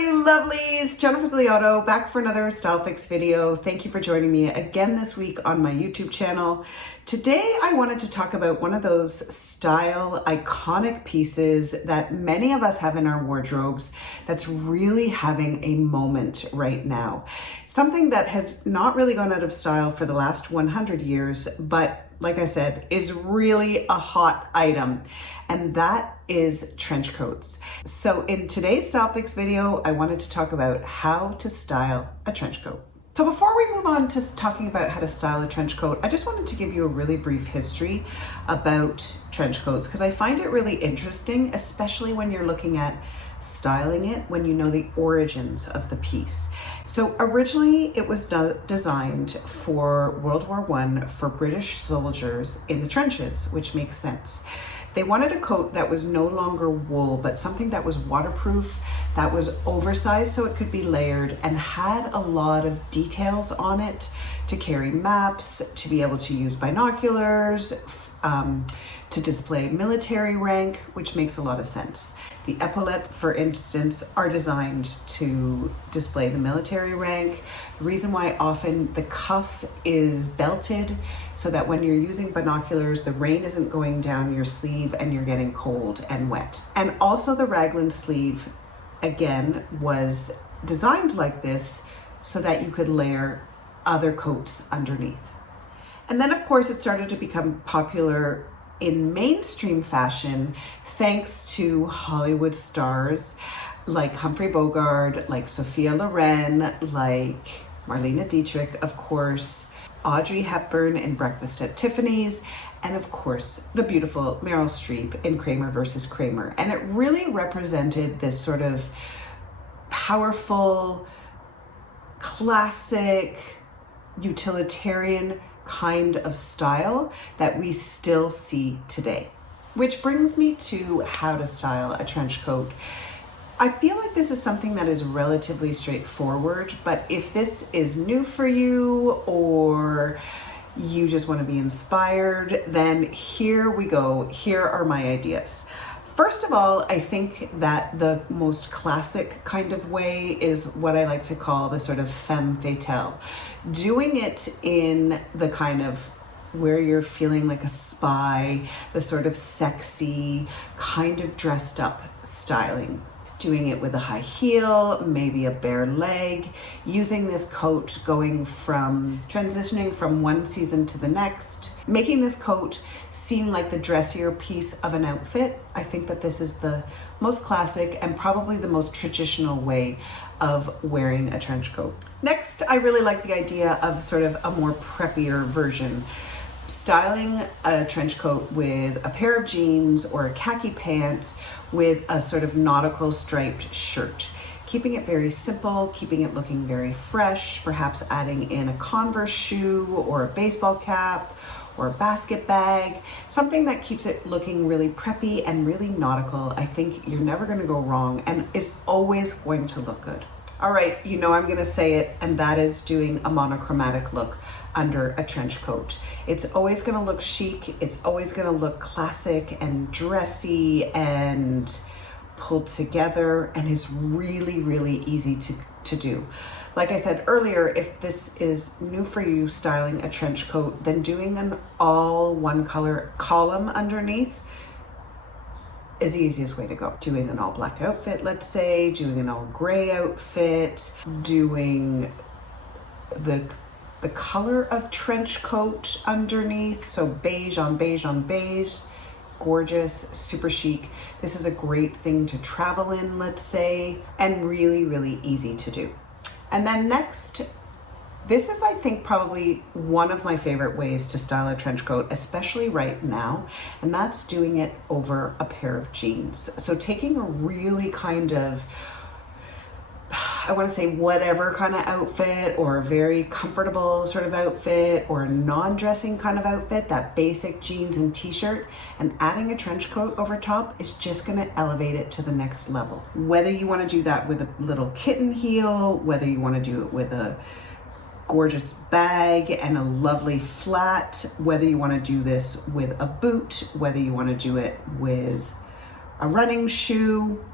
you lovelies, Jennifer Ziliotto back for another Style Fix video. Thank you for joining me again this week on my YouTube channel. Today I wanted to talk about one of those style iconic pieces that many of us have in our wardrobes that's really having a moment right now. Something that has not really gone out of style for the last 100 years, but like I said, is really a hot item, and that is trench coats. So in today's Style Fix video, I wanted to talk about how to style a trench coat. So before we move on to talking about how to style a trench coat, I just wanted to give you a really brief history about trench coats because I find it really interesting, especially when you're looking at styling it when you know the origins of the piece. So originally it was designed for World War I for British soldiers in the trenches, which makes sense. They wanted a coat that was no longer wool, but something that was waterproof, that was oversized so it could be layered and had a lot of details on it to carry maps, to be able to use binoculars, to display military rank, which makes a lot of sense. The epaulettes, for instance, are designed to display the military rank. The reason why often the cuff is belted so that when you're using binoculars, the rain isn't going down your sleeve and you're getting cold and wet. And also the raglan sleeve, again, was designed like this so that you could layer other coats underneath. And then of course it started to become popular in mainstream fashion thanks to Hollywood stars like Humphrey Bogart, like Sophia Loren, like Marlene Dietrich, of course, Audrey Hepburn in Breakfast at Tiffany's, and of course the beautiful Meryl Streep in Kramer versus Kramer. And it really represented this sort of powerful, classic, utilitarian kind of style that we still see today. Which brings me to how to style a trench coat. I feel like this is something that is relatively straightforward, but if this is new for you or you just want to be inspired, then here we go. Here are my ideas. First of all, I think that the most classic kind of way is what I like to call the sort of femme fatale. Doing it in the kind of where you're feeling like a spy, the sort of sexy, kind of dressed up styling. Doing it with a high heel, maybe a bare leg, using this coat transitioning from one season to the next, making this coat seem like the dressier piece of an outfit. I think that this is the most classic and probably the most traditional way of wearing a trench coat. Next, I really like the idea of sort of a more preppier version. Styling a trench coat with a pair of jeans or a khaki pants with a sort of nautical striped shirt. Keeping it very simple, keeping it looking very fresh, perhaps adding in a Converse shoe or a baseball cap or a basket bag, something that keeps it looking really preppy and really nautical. I think you're never gonna go wrong and is always going to look good. All right, you know I'm gonna say it, and that is doing a monochromatic look under a trench coat. It's always gonna look chic, it's always gonna look classic and dressy and pulled together, and is really, really easy to do. Like I said earlier, if this is new for you styling a trench coat, then doing an all one color column underneath is the easiest way to go. Doing an all black outfit, let's say, doing an all gray outfit, doing the color of trench coat underneath, so beige on beige on beige, gorgeous, super chic. This is a great thing to travel in, let's say, and really, really easy to do. And then next, this is, I think, probably one of my favorite ways to style a trench coat, especially right now, and that's doing it over a pair of jeans. So taking a really kind of, I want to say whatever kind of outfit, or a very comfortable sort of outfit, or a non-dressing kind of outfit, that basic jeans and t-shirt, and adding a trench coat over top is just going to elevate it to the next level. Whether you want to do that with a little kitten heel, whether you want to do it with a gorgeous bag and a lovely flat, whether you want to do this with a boot, whether you want to do it with a running shoe,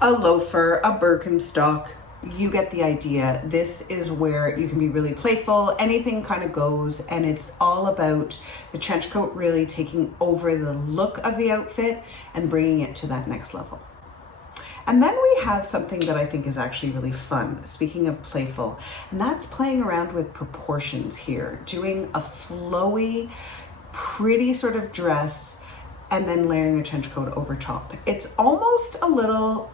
a loafer, a Birkenstock. You get the idea. This is where you can be really playful. Anything kind of goes, and it's all about the trench coat really taking over the look of the outfit and bringing it to that next level. And then we have something that I think is actually really fun, speaking of playful, and that's playing around with proportions here, doing a flowy, pretty sort of dress, and then layering a trench coat over top. It's almost a little,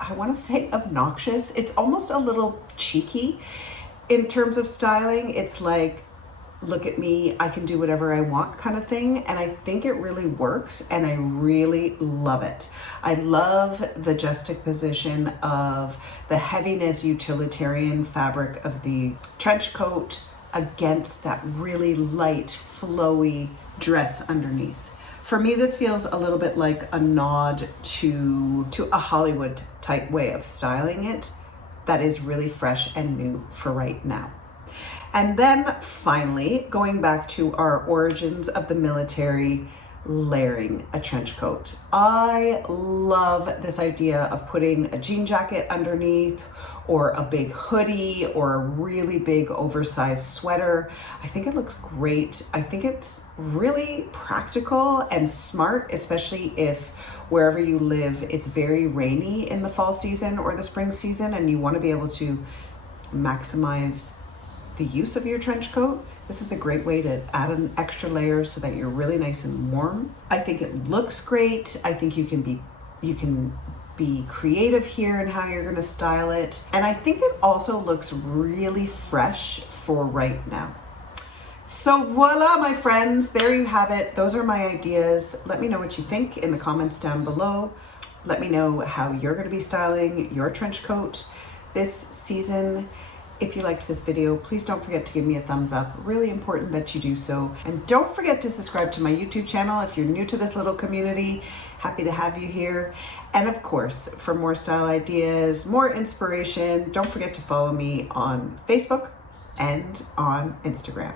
I want to say obnoxious. It's almost a little cheeky in terms of styling. It's like, look at me, I can do whatever I want kind of thing. And I think it really works, and I really love it. I love the juxtaposition of the heaviness utilitarian fabric of the trench coat against that really light, flowy dress underneath. For me, this feels a little bit like a nod to a Hollywood type way of styling it that is really fresh and new for right now. And then finally, going back to our origins of the military, layering a trench coat. I love this idea of putting a jean jacket underneath, or a big hoodie, or a really big oversized sweater. I think it looks great. I think it's really practical and smart, especially if wherever you live, it's very rainy in the fall season or the spring season, and you want to be able to maximize the use of your trench coat. This is a great way to add an extra layer so that you're really nice and warm. I think it looks great. I think you can be creative here in how you're going to style it. And I think it also looks really fresh for right now. So voila, my friends, there you have it. Those are my ideas. Let me know what you think in the comments down below. Let me know how you're going to be styling your trench coat this season. If you liked this video, please don't forget to give me a thumbs up. Really important that you do so. And don't forget to subscribe to my YouTube channel if you're new to this little community. Happy to have you here. And of course, for more style ideas, more inspiration, don't forget to follow me on Facebook and on Instagram.